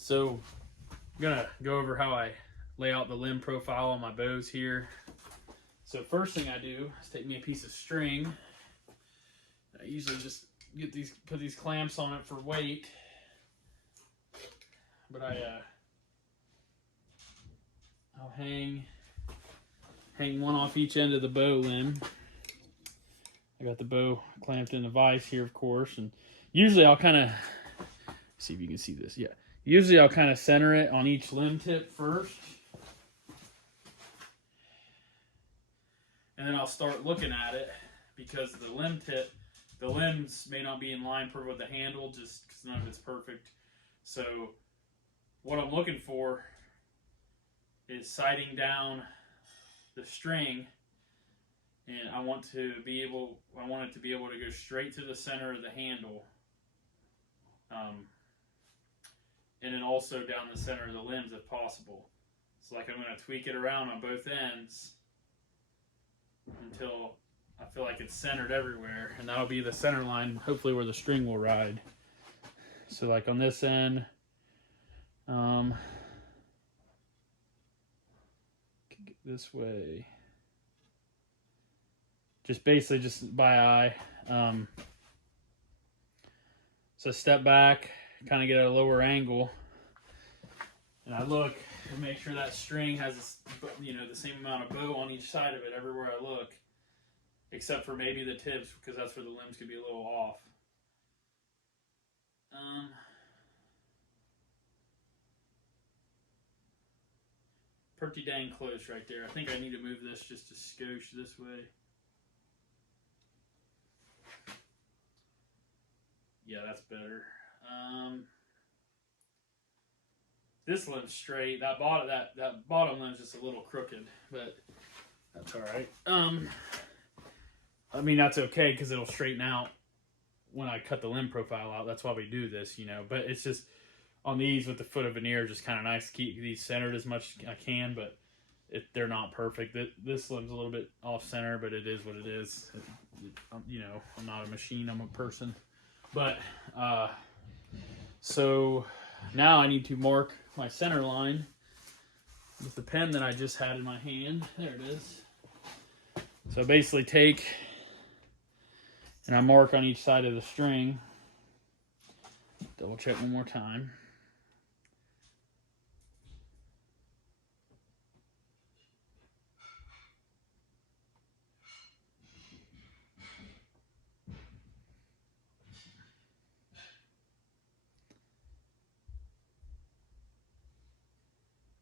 So I'm gonna go over how I lay out the limb profile on my bows here. So first thing I do is take me a piece of string. I usually just put these clamps on it for weight, but I'll hang one off each end of the bow limb. I got the bow clamped in the vise here, of course, and usually I'll kind of see if you can see this. Yeah, usually I'll kind of center it on each limb tip first, and then I'll start looking at it because the limbs may not be in line with the handle just because none of it's perfect. So what I'm looking for is sighting down the string, and I want it to be able to go straight to the center of the handle, and then also down the center of the limbs if possible. So like I'm going to tweak it around on both ends until I feel like it's centered everywhere, and that'll be the center line, hopefully where the string will ride. So like on this end, get this way. Just basically just by eye. So step back, kind of get at a lower angle, and I look and make sure that string has the same amount of bow on each side of it everywhere I look, except for maybe the tips because that's where the limbs could be a little off. Pretty dang close right there. I think I need to move this just a skosh this way. Yeah, that's better. This limb's straight. That bottom limb's just a little crooked, but that's all right. I mean that's okay because it'll straighten out when I cut the limb profile out. That's why we do this, But it's just on these with the foot of veneer, just kind of nice to keep these centered as much as I can, but they're not perfect. This limb's a little bit off center, but it is what it is. I'm not a machine. I'm a person. But so now I need to mark my center line with the pen that I just had in my hand. There it is. So I basically take and I mark on each side of the string. Double check one more time.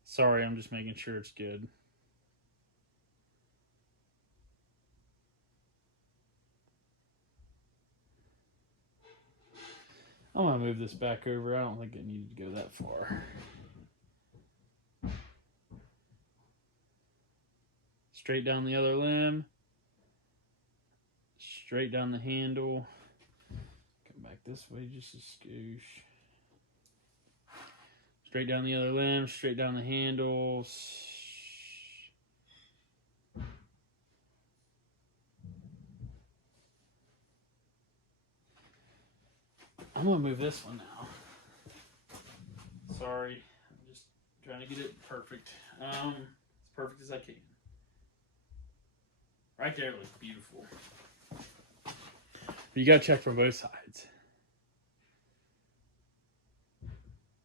Sorry, I'm just making sure it's good. I'm going to move this back over. I don't think it needed to go that far. Straight down the other limb. Straight down the handle. Come back this way just a skoosh. Straight down the other limb, straight down the handles. I'm going to move this one now. Sorry, I'm just trying to get it perfect. As perfect as I can. Right there looks beautiful. But you got to check from both sides.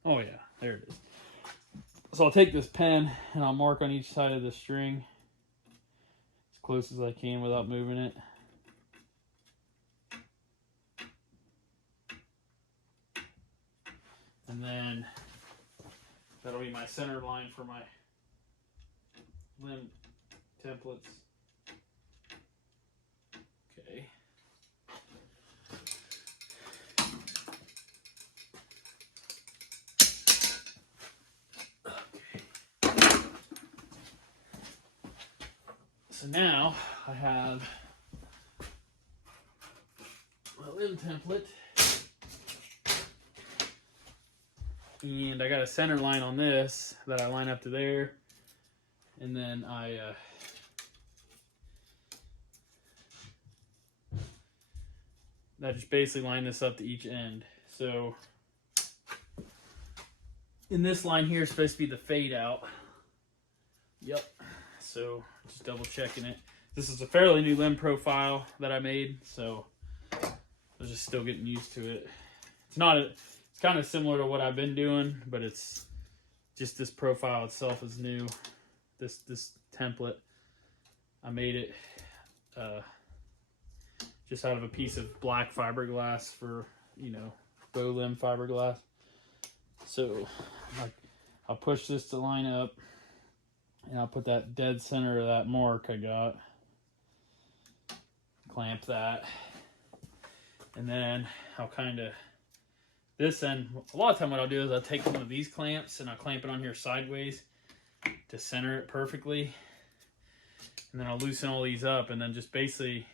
Oh yeah, there it is. So I'll take this pen and I'll mark on each side of the string as close as I can without moving it. And then that'll be my center line for my limb templates. Okay. So now I have my limb template, and I got a center line on this that I line up to there, and then I just basically line this up to each end. So And this line here is supposed to be the fade out. Yep. So just double checking it. This is a fairly new limb profile that I made, so I'm just still getting used to it. It's kind of similar to what I've been doing, but it's just this profile itself is new. This template, I made it just out of a piece of black fiberglass for, you know, bow limb fiberglass. So I'll push this to line up, and I'll put that dead center of that mark I got, clamp that, and then I'll kind of, this end, a lot of time what I'll do is I'll take one of these clamps and I'll clamp it on here sideways to center it perfectly, and then I'll loosen all these up, and then just basically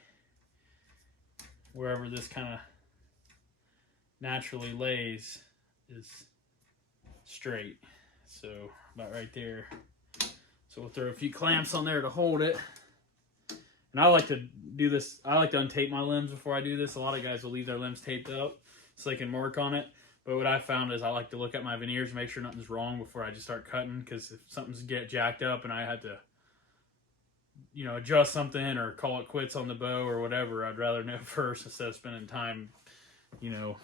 wherever this kind of naturally lays is straight. So about right there. So we'll throw a few clamps on there to hold it. And I like to do this, I like to untape my limbs before I do this. A lot of guys will leave their limbs taped up so they can mark on it. But what I found is I like to look at my veneers and make sure nothing's wrong before I just start cutting, because if something's jacked up and I had to, you know, adjust something or call it quits on the bow or whatever, I'd rather know first instead of spending time, you know,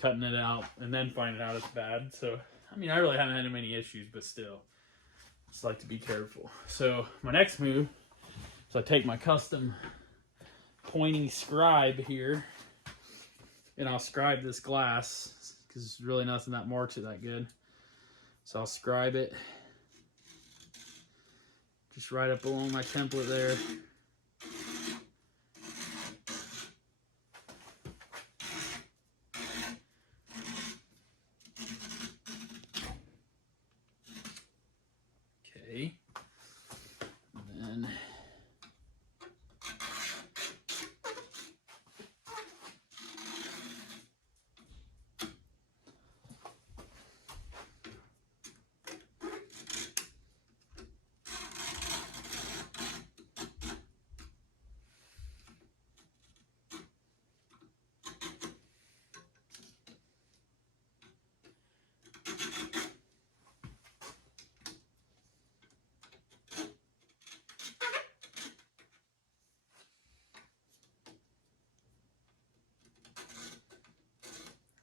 cutting it out and then finding out it's bad. So, I mean, I really haven't had many issues, but still, just like to be careful. So my next move is I take my custom pointy scribe here, and I'll scribe this glass because there's really nothing that marks it that good. So I'll scribe it just right up along my template there. Okay. And then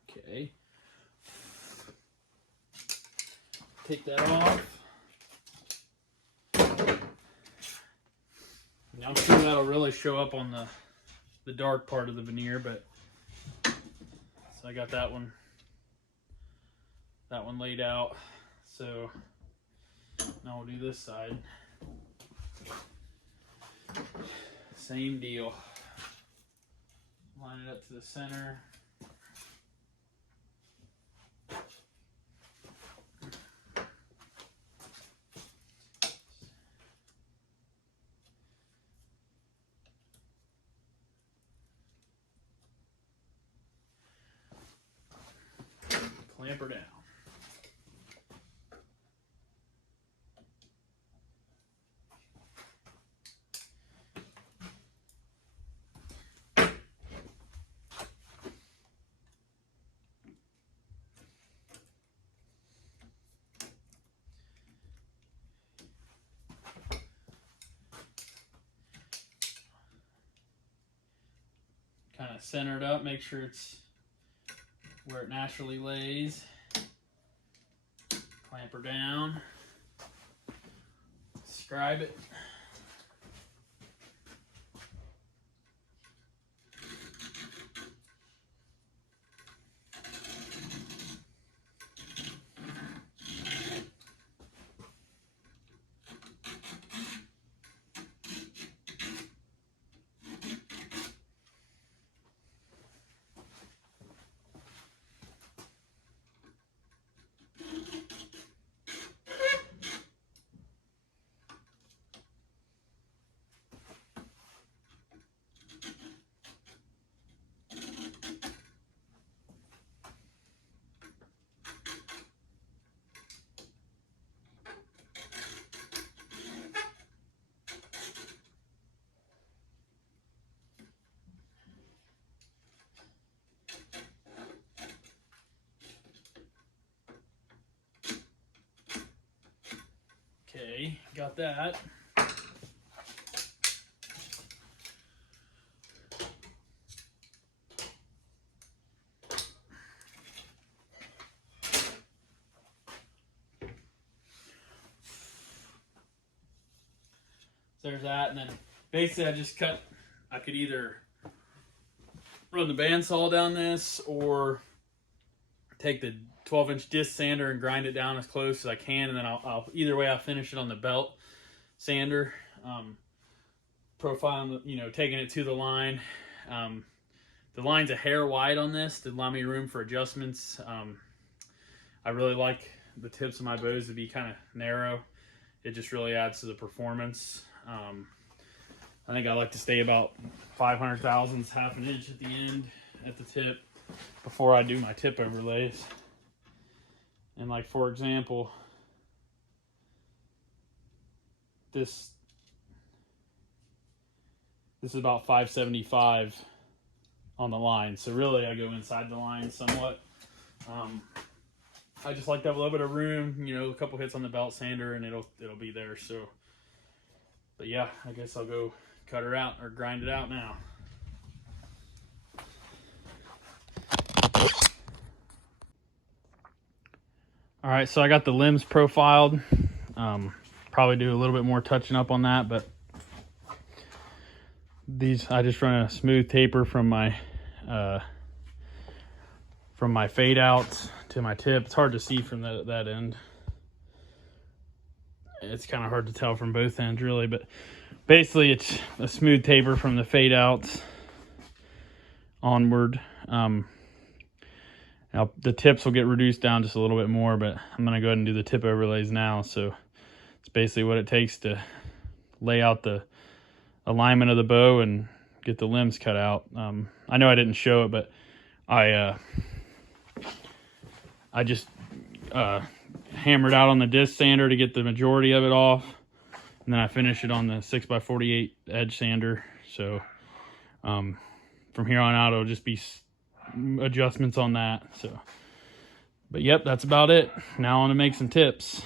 okay. Take that off. Now I'm sure that'll really show up on the dark part of the veneer, but so I got that one laid out. So now we'll do this side. Same deal. Line it up to the center. Clamp her down. Kind of center it up, make sure it's where it naturally lays. Clamp her down. Scribe it. Okay, got that. There's that, and then basically I could either run the bandsaw down this or take the 12-inch disc sander and grind it down as close as I can, and then I'll either way I'll finish it on the belt sander, profiling, taking it to the line. The line's a hair wide on this to allow me room for adjustments. I really like the tips of my bows to be kind of narrow. It just really adds to the performance. I think I like to stay about 500 thousandths, half an inch at the end, at the tip, before I do my tip overlays. And like, for example, this is about 575 on the line. So really I go inside the line somewhat. I just like to have a little bit of room, a couple hits on the belt sander and it'll be there. So, but yeah, I guess I'll go cut her out or grind it out now. All right, so I got the limbs profiled. Probably do a little bit more touching up on that, but these, I just run a smooth taper from my fade outs to my tip. It's hard to see from that end. It's kind of hard to tell from both ends really, but basically it's a smooth taper from the fade outs onward. Now the tips will get reduced down just a little bit more, but I'm gonna go ahead and do the tip overlays now. So it's basically what it takes to lay out the alignment of the bow and get the limbs cut out. I know I didn't show it, but I just hammered out on the disc sander to get the majority of it off, and then I finish it on the 6x48 edge sander. So from here on out it'll just be adjustments on that. So, but yep, that's about it. Now on to make some tips.